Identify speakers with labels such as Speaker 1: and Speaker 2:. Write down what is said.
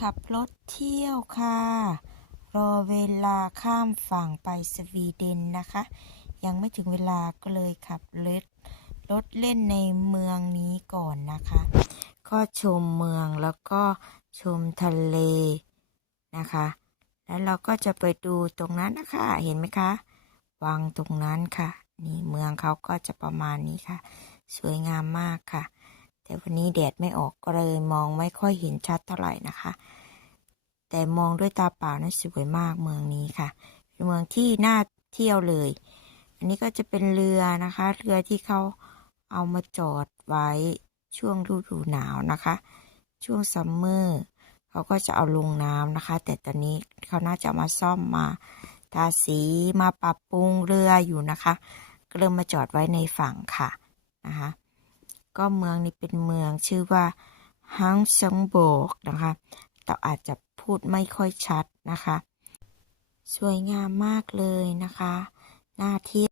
Speaker 1: ขับรถเที่ยวค่ะ รอเวลาข้ามฝั่งไปสวีเดนนะคะ ยังไม่ถึงเวลาก็เลยขับรถรถเล่นในเมืองนี้ก่อนนะคะ ก็ชมเมืองแล้วก็ชมทะเลนะคะ แล้วเราก็จะไปดูตรงนั้นนะคะ เห็นไหมคะ วังตรงนั้นค่ะ นี่เมืองเขาก็จะประมาณนี้ค่ะ สวยงามมากค่ะ แต่วันนี้แดดไม่ออกก็เลยมองไม่ค่อยเห็นชัดเท่าไหร่นะคะ แต่มองด้วยตาเปล่านั้นสวยมากเมืองนี้ค่ะเป็นเมืองที่น่าเที่ยวเลย อันนี้ก็จะเป็นเรือนะคะ เรือที่เขาเอามาจอดไว้ช่วงฤดูหนาวนะคะ ช่วงซัมเมอร์เขาก็จะเอาลงน้ำนะคะ แต่ตอนนี้เขาน่าจะมาซ่อมมาทาสีมาปรับปรุงเรืออยู่นะคะ ก็เริ่มมาจอดไว้ในฝั่งค่ะนะคะ ก็เมืองนี้เป็นเมืองชื่อว่าฮังซังโบกนะคะแต่อาจจะพูดไม่ค่อยชัดนะคะ สวยงามมากเลยนะคะ น่าเที่ยว